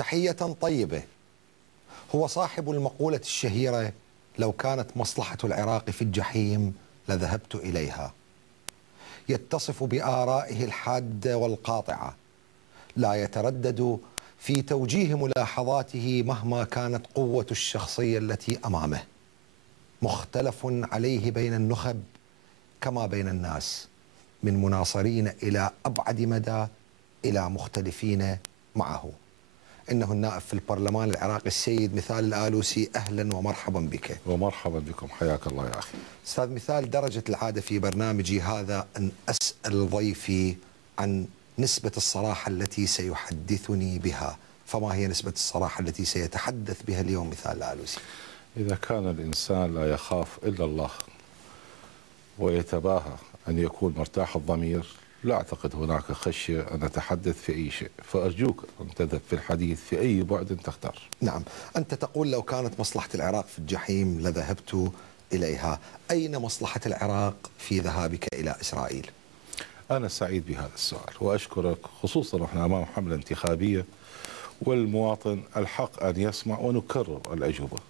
تحية طيبة. هو صاحب المقولة الشهيرة: لو كانت مصلحة العراق في الجحيم لذهبت إليها. يتصف بآرائه الحادة والقاطعة، لا يتردد في توجيه ملاحظاته مهما كانت قوة الشخصية التي أمامه. مختلف عليه بين النخب كما بين الناس، من مناصرين إلى أبعد مدى إلى مختلفين معه. إنه النائب في البرلمان العراقي السيد مثال الآلوسي، أهلا ومرحبا بك. ومرحبا بكم، حياك الله يا أخي. أستاذ مثال، درجة العادة في برنامجي هذا أن أسأل ضيفي عن نسبة الصراحة التي سيحدثني بها، فما هي نسبة الصراحة التي سيتحدث بها اليوم مثال الآلوسي؟ إذا كان الإنسان لا يخاف إلا الله ويتباهى أن يكون مرتاح الضمير، لا أعتقد هناك خشية أن أتحدث في أي شيء، فأرجوك أن تذهب في الحديث في أي بعد تختار. نعم، أنت تقول لو كانت مصلحة العراق في الجحيم لذهبت إليها. أين مصلحة العراق في ذهابك إلى إسرائيل؟ أنا سعيد بهذا السؤال وأشكرك، خصوصا ونحن أمام حملة انتخابية والمواطن الحق أن يسمع، ونكرر الأجوبة.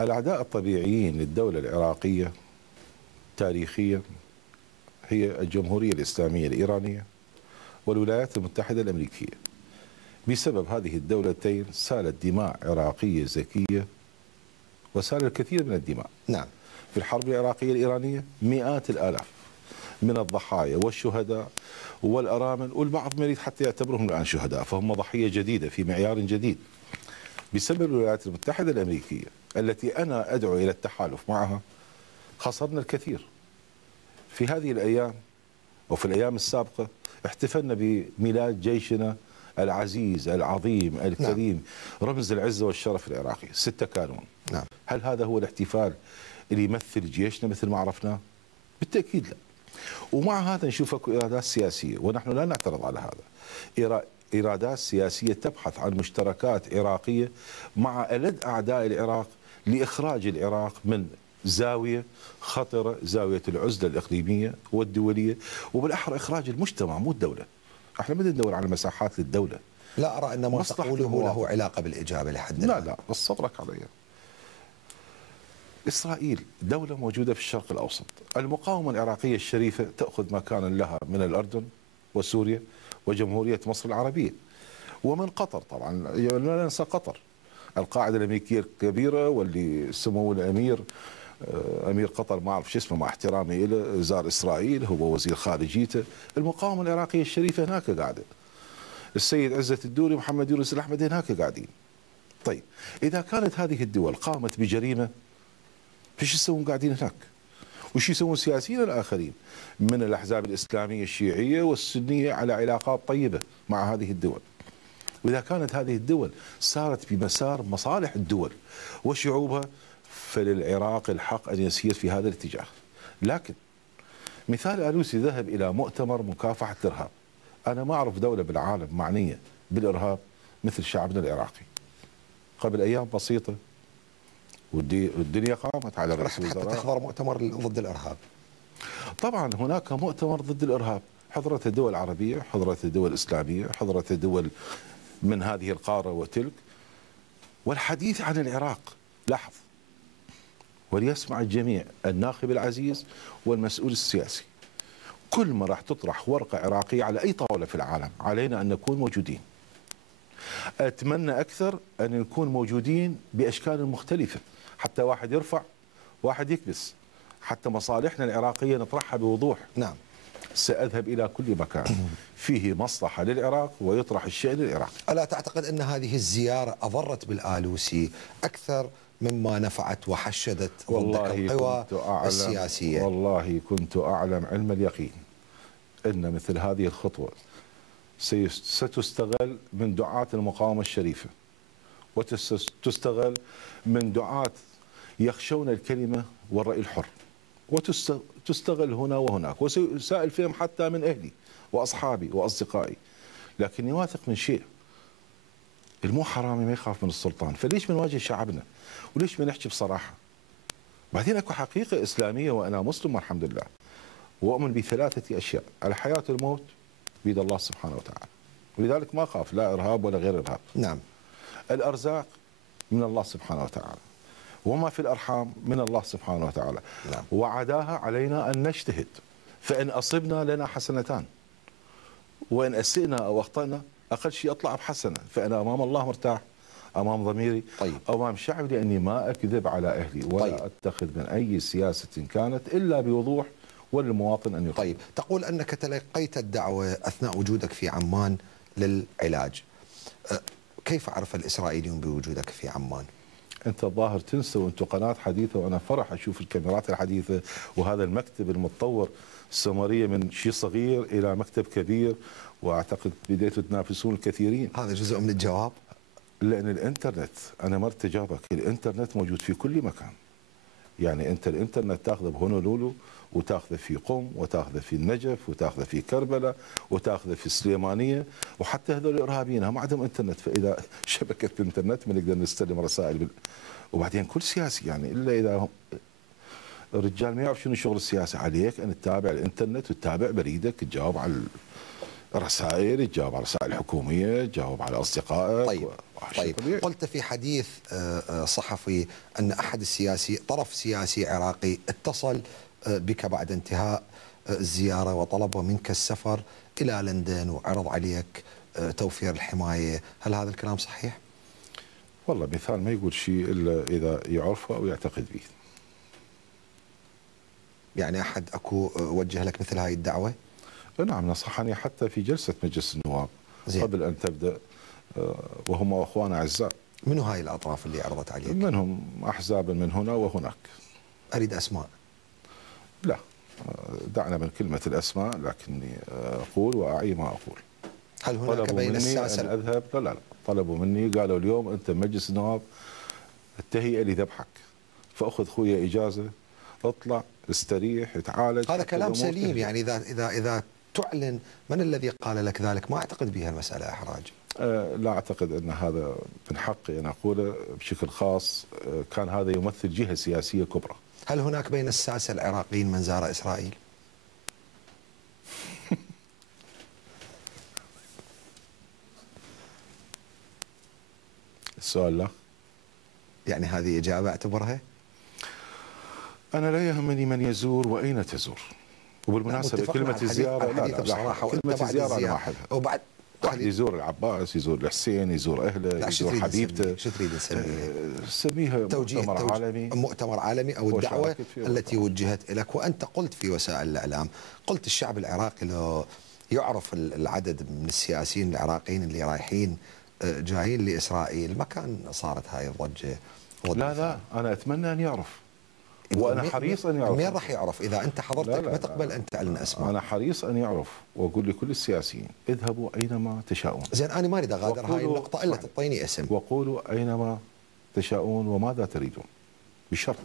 الأعداء الطبيعيين للدولة العراقية تاريخيا هي الجمهورية الإسلامية الإيرانية والولايات المتحدة الأمريكية. بسبب هذه الدولتين سالت دماء عراقية زكية وسال الكثير من الدماء. نعم. في الحرب العراقية الإيرانية مئات الآلاف من الضحايا والشهداء والأرامل، والبعض ما يريد حتى يعتبرهم الآن شهداء، فهم ضحية جديدة في معيار جديد. بسبب الولايات المتحدة الأمريكية التي أنا أدعو إلى التحالف معها خسرنا الكثير. في هذه الأيام وفي الأيام السابقة احتفلنا بميلاد جيشنا العزيز العظيم الكريم. نعم. رمز العزة والشرف العراقي 6 كانون. نعم. هل هذا هو الاحتفال اللي يمثل جيشنا مثل ما عرفناه؟ بالتأكيد لا. ومع هذا نشوف اكو إرادات سياسية، ونحن لا نعترض على هذا. إرادات سياسية تبحث عن مشتركات عراقية مع ألد أعداء العراق لإخراج العراق من زاوية خطرة، زاوية العزلة الإقليمية والدولية، وبالأحرى إخراج المجتمع مو الدولة. احنا بدنا ندور على مساحات للدولة. لا أرى أن ما تقوله له علاقة بالإجابة لحد الآن. لا بس صبرك علي. إسرائيل دولة موجودة في الشرق الأوسط. المقاومة العراقية الشريفة تأخذ مكانا لها من الأردن وسوريا وجمهورية مصر العربية ومن قطر. طبعا لا ننسى قطر، القاعدة الأمريكية الكبيرة، واللي سمو الأمير أمير قطر ما أعرف شو اسمه مع احترامي له زار إسرائيل، هو وزير خارجيته. المقاومة العراقية الشريفة هناك قاعدة، السيد عزة الدوري ومحمد يونس الأحمدي هناك قاعدين. طيب إذا كانت هذه الدول قامت بجريمة، فيش يسوون قاعدين هناك؟ وش يسوون سياسيين الآخرين من الأحزاب الإسلامية الشيعية والسنية على علاقات طيبة مع هذه الدول؟ وإذا كانت هذه الدول سارت بمسار مصالح الدول وشعوبها، فللعراق الحق أن يسير في هذا الاتجاه. لكن مثال آلوسي ذهب إلى مؤتمر مكافحة الإرهاب. أنا ما أعرف دولة بالعالم معنية بالإرهاب مثل شعبنا العراقي. قبل أيام بسيطة والدنيا قامت على رئيس الوزراء حتى تحضر مؤتمر ضد الإرهاب. طبعا هناك مؤتمر ضد الإرهاب، حضرت الدول العربية، حضرت الدول الإسلامية، حضرت الدول من هذه القارة وتلك، والحديث عن العراق. لاحظ وليسمع الجميع، الناخب العزيز والمسؤول السياسي، كل ما راح تطرح ورقة عراقية على أي طاولة في العالم علينا أن نكون موجودين. أتمنى أكثر أن نكون موجودين بأشكال مختلفة، حتى واحد يرفع واحد يكبس، حتى مصالحنا العراقية نطرحها بوضوح. نعم. سأذهب إلى كل مكان فيه مصلحة للعراق ويطرح الشيء للعراق. ألا تعتقد أن هذه الزيارة أضرت بالآلوسي أكثر مما نفعت وحشدت ضدك القوى السياسية؟ والله كنت أعلم علم اليقين أن مثل هذه الخطوة ستستغل من دعاة المقاومة الشريفة، وتستغل من دعاة يخشون الكلمة والرأي الحر، وتستغل هنا وهناك، وسائل فهم حتى من أهلي وأصحابي وأصدقائي. لكني واثق من شيء، المو حرامي ما يخاف من السلطان، فليش بنواجه شعبنا وليش بنحكي بصراحة؟ بعدين اكو حقيقة إسلامية، وأنا مسلم والحمد لله، وأؤمن بثلاثة أشياء: الحياة والموت بيد الله سبحانه وتعالى، ولذلك ما أخاف لا إرهاب ولا غير إرهاب. نعم. الأرزاق من الله سبحانه وتعالى، وما في الأرحام من الله سبحانه وتعالى. نعم. وعداها علينا أن نجتهد، فإن أصبنا لنا حسنتان، وإن أسئنا أو أخطأنا أقل شيء أطلع بحسنة، فأنا أمام الله مرتاح، أمام ضميري، طيب. أمام شعبي، لأني ما أكذب على أهلي ولا طيب. أتخذ من أي سياسة كانت إلا بوضوح، وللمواطن أن يخطئ. طيب، تقول أنك تلقيت الدعوة أثناء وجودك في عمان للعلاج. كيف عرف الإسرائيليون بوجودك في عمان؟ انت الظاهر تنسى، وانتم قناه حديثه، وانا فرح اشوف الكاميرات الحديثه وهذا المكتب المتطور السمريه من شيء صغير الى مكتب كبير، واعتقد بديتوا تنافسون الكثيرين. هذا جزء من الجواب. لان الانترنت، انا مرت جابك، الانترنت موجود في كل مكان. يعني انت الانترنت تاخذه بهونولولو، وتاخذه في قم، وتاخذه في النجف، وتاخذه في كربلاء، وتاخذه في السليمانيه، وحتى هذول الارهابيين ما عندهم انترنت، فاذا شبكه الانترنت بنقدر نستلم رسائل وبعدين كل سياسي يعني الا اذا هم الرجال ما يعرف شنو شغل السياسه، عليك ان تتابع الانترنت وتتابع بريدك، تجاوب على الرسائل، تجاوب على الرسائل الحكوميه، تجاوب على اصدقائك. طيب قلت في حديث صحفي ان احد طرف سياسي عراقي اتصل بك بعد انتهاء الزياره وطلب منك السفر الى لندن وعرض عليك توفير الحمايه، هل هذا الكلام صحيح؟ والله مثال ما يقول شيء الا اذا يعرفه او يعتقد به. يعني احد اكو وجه لك مثل هاي الدعوه؟ نعم، نصحني حتى في جلسه مجلس النواب زين. قبل ان تبدا، وهم اخوان اعزاء. منو هاي الاطراف اللي عرضت عليك؟ منهم احزاب من هنا وهناك. اريد اسماء. لا، دعنا من كلمه الاسماء، لكني اقول واعي ما اقول. هل هناك بين الساسه أن أذهب؟ لا، طلبوا مني، قالوا اليوم أنت مجلس النواب التهيئة لذبحك، فأخذ خويا إجازة، اطلع استريح اتعالج. هذا كلام سليم، يعني إذا تعلن من الذي قال لك ذلك ما أعتقد بها المسألة إحراج. لا أعتقد أن هذا من حقي أن أقوله بشكل خاص. كان هذا يمثل جهة سياسية كبرى. هل هناك بين الساسة العراقيين من زار إسرائيل؟ السؤال لا. يعني هذه إجابة أعتبرها؟ أنا لا يهمني من يزور وأين تزور. وبالمناسبة كلمة الزيارة لا بصراحة، كلمة الزيارة أنا ما أحبها. وبعد واحد يزور العباس، يزور الحسين، يزور أهله، يزور حبيبته. شو تريد نسميها؟ سميها مؤتمر عالمي. مؤتمر عالمي أو الدعوة التي وجهت إليك. وأنت قلت في وسائل الإعلام، قلت الشعب العراقي لو يعرف العدد من السياسيين العراقيين اللي رايحين جايين لإسرائيل ما كان صارت هاي الضجة. لا، أنا أتمنى أن يعرف، وأنا حريص أن يعرف. مين راح يعرف إذا أنت حضرتك ما تقبل أن تعلن أسماء؟ أنا حريص أن يعرف، وأقول لكل السياسيين اذهبوا أينما تشاءون. زين، أنا ما أريد أغادر هاي النقطة إلا تعطيني اسم. وقولوا أينما تشاءون وماذا تريدون، بشرط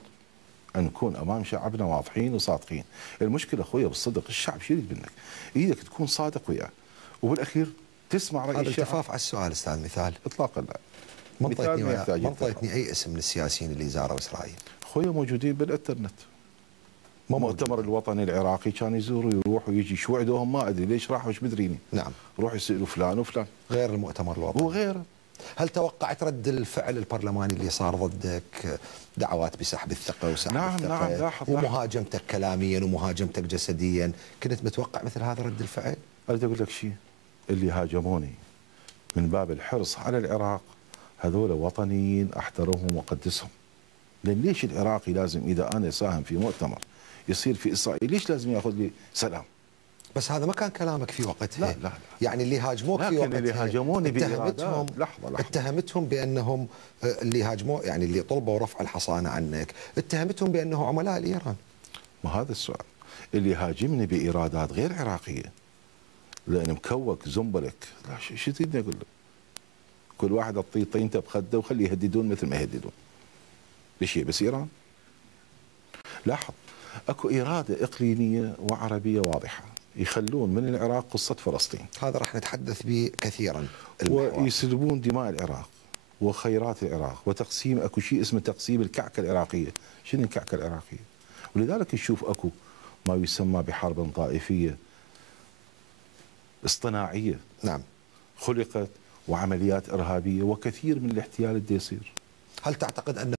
أن نكون أمام شعبنا واضحين وصادقين. المشكلة أخويا بالصدق، الشعب شو يريد منك؟ إيدك تكون صادق وياه، وبالأخير تسمع رأي الشعب. هذا التفاف على السؤال أستاذ مثال. إطلاقا لا. ما انطيتني أي اسم من السياسيين اللي زاروا إسرائيل. أخويا موجودين بالإنترنت. المؤتمر الوطني العراقي كان يزور ويروح ويجي، شو وعدوهم ما ادري، ليش راحوا مش مدريني. نعم. روح يسالوا فلان وفلان. غير المؤتمر الوطني وغيره. هل توقعت رد الفعل البرلماني اللي صار ضدك، دعوات بسحب الثقه وسحب الثقه؟ نعم لاحظ. ومهاجمتك كلاميا ومهاجمتك جسديا، كنت متوقع مثل هذا رد الفعل؟ اريد اقول لك شيء، اللي هاجموني من باب الحرص على العراق هذول وطنيين احترمهم وقدسهم. لان ليش العراقي لازم اذا انا ساهم في مؤتمر يصير في اسرائيل ليش لازم ياخذ لي سلام؟ بس هذا ما كان كلامك في وقتها. لا. يعني اللي هاجموك في وقتها، اللي هاجموني بإرادات. لحظة. اتهمتهم بانهم اللي هاجموا، يعني اللي طلبوا رفع الحصانه عنك، اتهمتهم بانه عملاء لايران. ما هذا السؤال. اللي هاجمني بإرادات غير عراقية، لأن مكوك زنبلك، لا شو تريدني أقول لك؟ كل واحد أعطيه طينته بخده وخليه يهددون مثل ما يهددون. بشيء بس إيران؟ لاحظ، اكو إرادة إقليمية وعربية واضحة يخلون من العراق قصة فلسطين. هذا راح نتحدث به كثيرا. ويسلبون دماء العراق وخيرات العراق، وتقسيم، اكو شيء اسمه تقسيم الكعكة العراقية. شنو الكعكة العراقية؟ ولذلك نشوف اكو ما يسمى بحرب طائفية اصطناعية. نعم. خلقت وعمليات إرهابية وكثير من الاحتيال اللي يصير. هل تعتقد أن